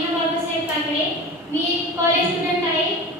बाबा साहेब काकडे मी एक college student आहे.